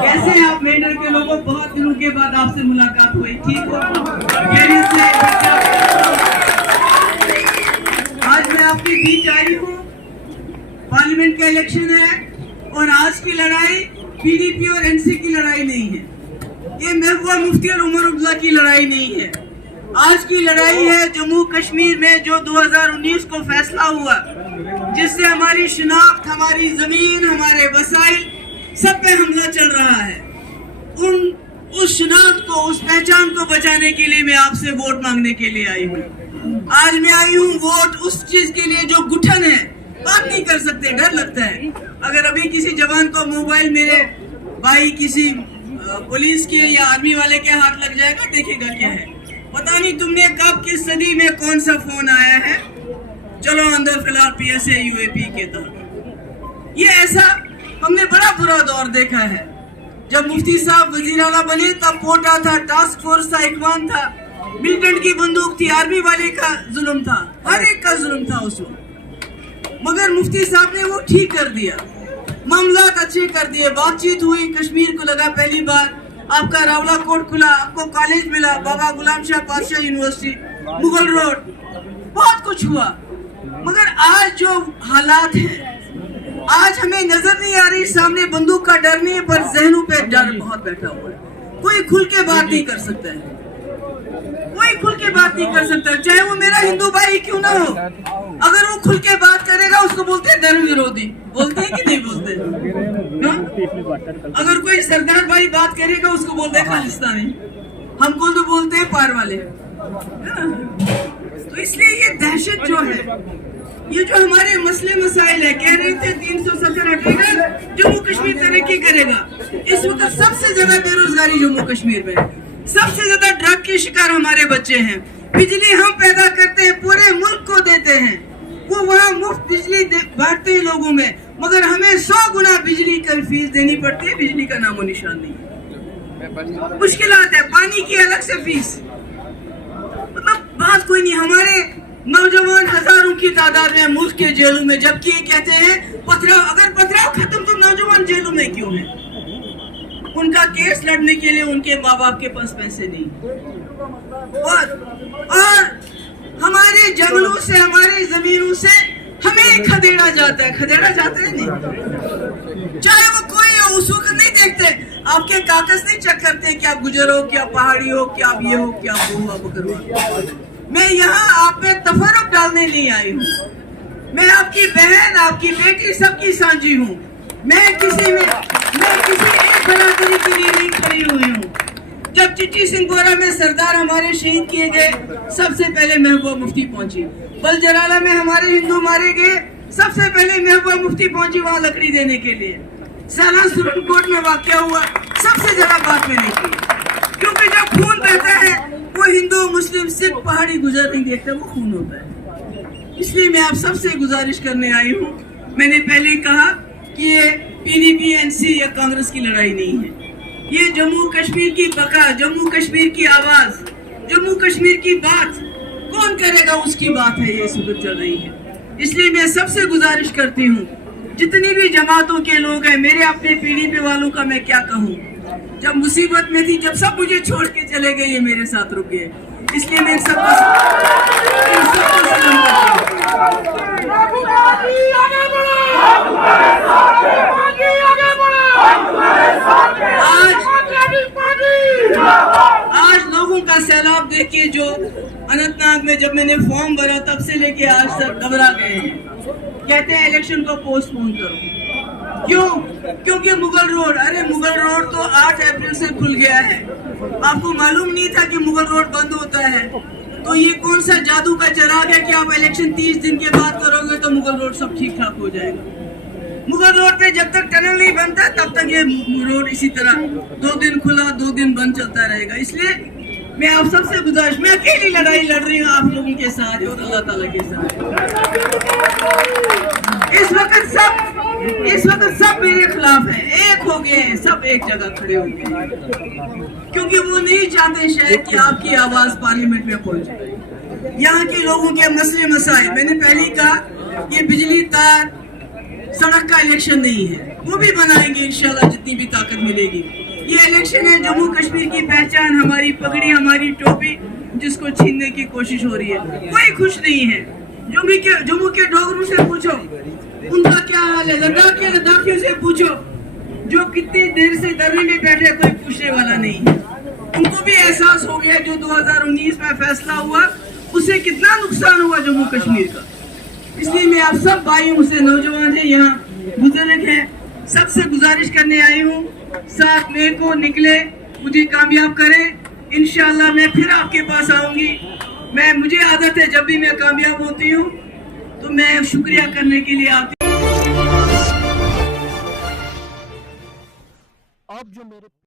कैसे हैं आप मेंढर के लोगों? बहुत दिनों के बाद आपसे मुलाकात हुई, ठीक हो? खैरियत से? आज मैं आपके बीच आई हूँ, पार्लियामेंट का इलेक्शन है और आज की लड़ाई पीडीपी और एनसी की लड़ाई नहीं है, ये महबूबा मुफ्ती और उमर अब्दुल्ला की लड़ाई नहीं है। आज की लड़ाई है जम्मू कश्मीर में जो 2019 को फैसला हुआ, जिससे हमारी शिनाख्त, हमारी जमीन, हमारे वसाइल सब पे हमला चल रहा है। उस शिनाख्त को, उस पहचान को बचाने के लिए मैं आपसे वोट मांगने के लिए आई हूँ। आज मैं आई हूँ वोट उस चीज के लिए जो गुठन है, बात नहीं कर सकते, डर लगता है। अगर अभी किसी जवान को मोबाइल मेरे भाई किसी पुलिस के या आर्मी वाले के हाथ लग जाएगा, देखेगा क्या है, पता नहीं तुमने कब किस सदी में कौन सा फोन आया है, चलो अंदर फिलहाल पीएसए यूएपी के तहत। ये ऐसा हमने बड़ा बुरा दौर देखा है। जब मुफ्ती साहब वजीर आला बने तब कोटा था, टास्क फोर्स था, इकवान था, मिलिटेंट की बंदूक थी, आर्मी वाले का जुल्म था, हर एक का जुल्म था उस वक्त। मगर मुफ्ती साहब ने वो ठीक कर दिया, मामलात अच्छे कर दिए, बातचीत हुई, कश्मीर को लगा पहली बार, आपका रावला कोट खुला, आपको कॉलेज मिला, बाबा गुलाम शाह पातशाह यूनिवर्सिटी, मुगल रोड, बहुत कुछ हुआ। मगर आज जो हालात हैं, आज हमें नजर नहीं आ रही, सामने बंदूक का डर नहीं है पर जहनों पे डर बहुत बैठा हुआ है। कोई खुल के बात नहीं कर सकता है, कोई खुल के बात नहीं कर सकता, चाहे वो मेरा हिंदू भाई क्यों ना हो। अगर वो खुल के बात करेगा उसको बोलते हैं धर्म विरोधी, बोलते हैं कि नहीं बोलते? अगर कोई सरदार भाई बात करेगा उसको बोलते हैं खालिस्तानी, हमको तो बोलते हैं पार वाले। तो इसलिए ये दहशत जो है, ये जो हमारे मसले मसाइल है, कह रहे थे 370 हटेगा, जम्मू कश्मीर तरक्की करेगा। इस वक्त सबसे ज्यादा बेरोजगारी जम्मू कश्मीर में, सबसे ज्यादा ड्रग के शिकार हमारे बच्चे हैं। बिजली हम पैदा करते हैं, पूरे मुल्क को देते हैं, वो वहाँ मुफ्त बिजली बांटते हैं लोगों में, मगर हमें 100 गुना बिजली की फीस देनी पड़ती है, बिजली का नामो निशान नहीं। मुश्किलात है, पानी की अलग से फीस, मतलब बात कोई नहीं। हमारे नौजवान हजारों की तादाद में मुल्क के जेलों में, जबकि ये कहते हैं पथराव, अगर पथराव खत्म तो नौजवान जेलों में क्यों है? उनका केस लड़ने के लिए उनके माँ बाप के पास पैसे नहीं। और हमारे जंगलों से, हमारे जमीनों से हमें खदेड़ा जाता है, खदेड़ा जाता है नहीं, चाहे वो कोई हो, उस वक्त नहीं देखते, आपके कागज नहीं चेक करते कि आप गुजर हो, क्या पहाड़ी हो, क्या आप ये हो, क्या आप वो हो, बकरवा। मैं यहाँ आप पे तफरक डालने नहीं आई हूँ, मैं आपकी बहन, आपकी बेटी, सबकी साझी हूँ। मैं किसी एक बराबरी के लिए नहीं खड़ी हुई हूँ। जब चिट्टी सिंह बोरा में सरदार हमारे शहीद किए गए, सबसे पहले महबूबा मुफ्ती पहुंची। बलजराला में हमारे हिंदू मारे गए, सबसे पहले महबूबा मुफ्ती पहुंची वहाँ लकड़ी देने के लिए। साला सुप्रीम कोर्ट में वाकया हुआ, सबसे ज्यादा बात मैंने की, क्योंकि जब खून बहता है वो हिंदू, मुस्लिम, सिख, पहाड़ी गुजर नहीं देखता, वो खून होता है। इसलिए मैं आप सबसे गुजारिश करने आई हूँ। मैंने पहले कहा कि ये पीडीपी, एनसी या कांग्रेस की लड़ाई नहीं है, ये जम्मू कश्मीर की बका, जम्मू कश्मीर की आवाज, जम्मू कश्मीर की बात कौन करेगा उसकी बात है, ये सुबह चल रही है। इसलिए मैं सबसे गुजारिश करती हूँ, जितनी भी जमातों के लोग हैं, मेरे अपने पीडीपी वालों का मैं क्या कहूँ, जब मुसीबत में थी, जब सब मुझे छोड़ के चले गए, ये मेरे साथ रुके, इसलिए मैं सबको सलाम करती हूँ। आज लोगों का सैलाब देखिए, जो अनंतनाग में जब मैंने फॉर्म भरा तब से लेके आज तक घबरा गए हैं, कहते हैं इलेक्शन को पोस्टपोन करो। क्यों? क्योंकि मुगल रोड, अरे मुगल रोड तो 8 अप्रैल से खुल गया है, आपको मालूम नहीं था कि मुगल रोड बंद होता है? तो ये कौन सा जादू का चराग है कि आप इलेक्शन 30 दिन के बाद करोगे तो मुगल रोड सब ठीक ठाक हो जाएगा? मुगल रोड पे जब तक टनल नहीं बनता तब तक ये रोड इसी तरह 2 दिन खुला 2 दिन बंद चलता रहेगा। इसलिए मैं आप सबसे गुजारिश, मैं अकेली लड़ाई लड़ रही हूँ आप लोगों के साथ और अल्लाह ताला के साथ। इस वक्त सब मेरे खिलाफ है, एक हो गए हैं, सब एक जगह खड़े हो गए हैं, क्योंकि वो नहीं चाहते शायद कि आपकी आवाज पार्लियामेंट में पहुंचे। यहाँ के लोगों के मसले मसाइल, मैंने पहले ही कहा, ये बिजली तार सड़क का इलेक्शन नहीं है, वो भी बनाएंगे इंशाल्लाह जितनी भी ताकत मिलेगी। ये इलेक्शन है जम्मू कश्मीर की पहचान, हमारी पगड़ी, हमारी टोपी, जिसको छीनने की कोशिश हो रही है। कोई खुश नहीं है। जम्मू के डोगरों से पूछो उनका क्या हाल है, लद्दाख के लद्दाखियों से पूछो जो कितनी देर से धरने में बैठे, कोई पूछने वाला नहीं है। उनको भी एहसास हो गया जो 2019 में फैसला हुआ उससे कितना नुकसान हुआ जम्मू कश्मीर का। इसलिए मैं आप सब भाइयों से, नौजवान है यहाँ, बुजुर्ग है, सबसे गुजारिश करने आई हूँ, 7 मई को निकले, मुझे कामयाब करें। इंशाल्लाह मैं फिर आपके पास आऊंगी। मुझे आदत है जब भी मैं कामयाब होती हूँ तो मैं शुक्रिया करने के लिए आती हूँ।